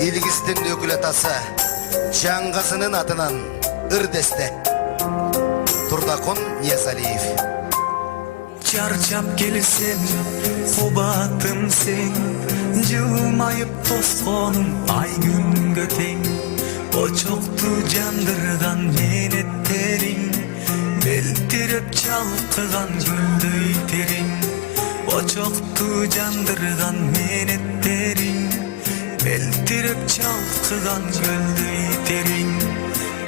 İlgistin ökületası Жаңғасының атынан ырдесте Турдакон Ниязалиев. Чарчап келсем, кубатым сен, жылмайып тосконум ай күнгө тең. Очокту жандырган менеттериң, белтиреп чалкыган гүлдөй териң. Очокту жандырган менеттериң, белтиреп чалкыган гүлдөй териң.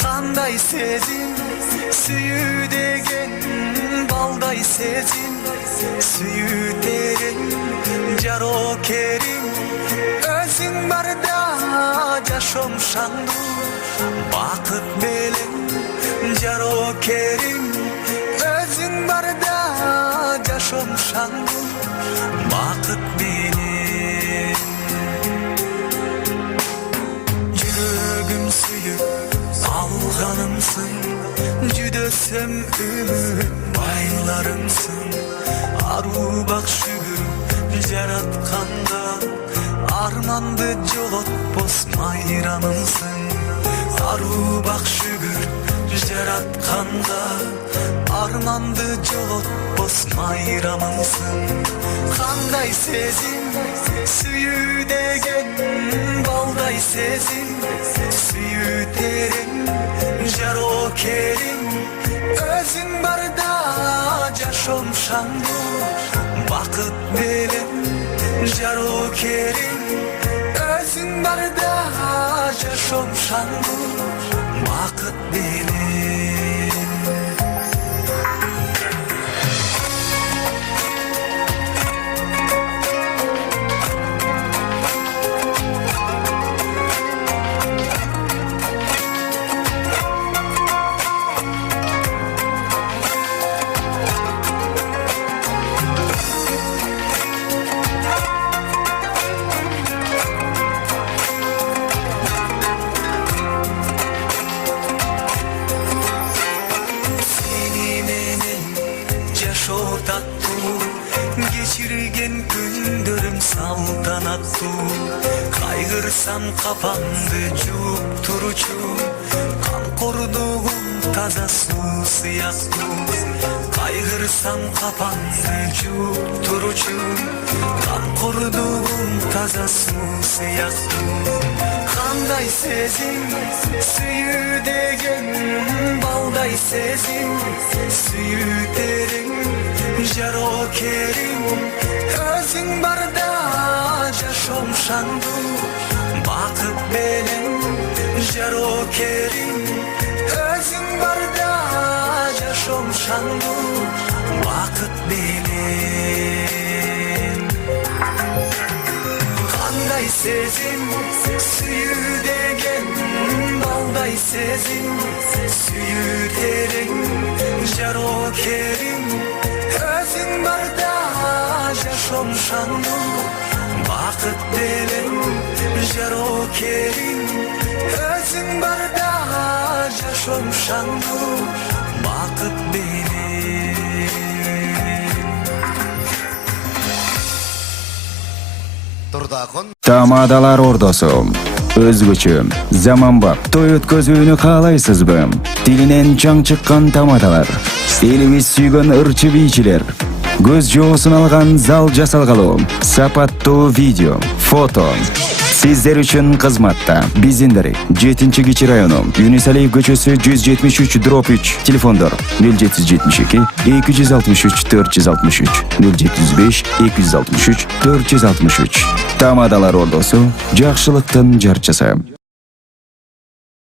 Кандай сезим, сүйүү деген, балдай сезим, сүйүү терең, жарокерим. Өзүң барда жашоом шаңдуу, бакыт белең, жарокерим. Өзүң барда жашоом шаңдуу, бакыт белең. Жүрөгүм сүйүп алганымсың, жүдөсөм үмүт байларымсың. Аруу бак шүгүр жаратканда, арманды жолотпос майрамымсың. Аруу бак шүгүр жаратканда, арманды жолотпос майрамымсың. Кандай сезим, сүйүү деген, балдай сезим, сүйүү терең, жарокерим. Өзүң барда жашоом шаңдуу, бакыт белең, жарокерим. Өзүң барда жашоом шаңдуу, бакыт белең. Geçirgen gündөрүм салтанаттуу, кайгырсам капамды жууп туручу, камкордугум таза суу сыяктуу. Кайгырсам капамды жууп туручу, камкордугум таза суу сыяктуу. Кандай сезим, сүйүү деген, балдай сезим, сүйүү терең, жарокерим. Өзүң барда жашоом шаңдуу, бакыт белең, жарокерим. Өзүң барда жашоом шаңдуу, бакыт белең. Кандай сезим, сүйүү деген, балдай сезим, сүйүү терең, жарокерим. Өзүң барда жашоом шаңдуу, бакыт белең, жарокерим. Өзүң барда жашоом шаңдуу, бакыт белең. Турдакон Тамадалар ордосу өзгөчө заманбап той өткөзүүнү каалайсызбы? Тилинен чаң чыккан тамадалар, элибиз сүйгөн ырчы бийчилер, көз жоосун алган зал жасалгалуу, сапаттуу видео, фото. Сиздер үчүн кызматта биздин дарек 7-Кичи району, Юнисалиев көчөсү 173/3, телефондор 0772 263 463, 075 263 463. Тамадалар ордосу, жакшылыктын жарчысы.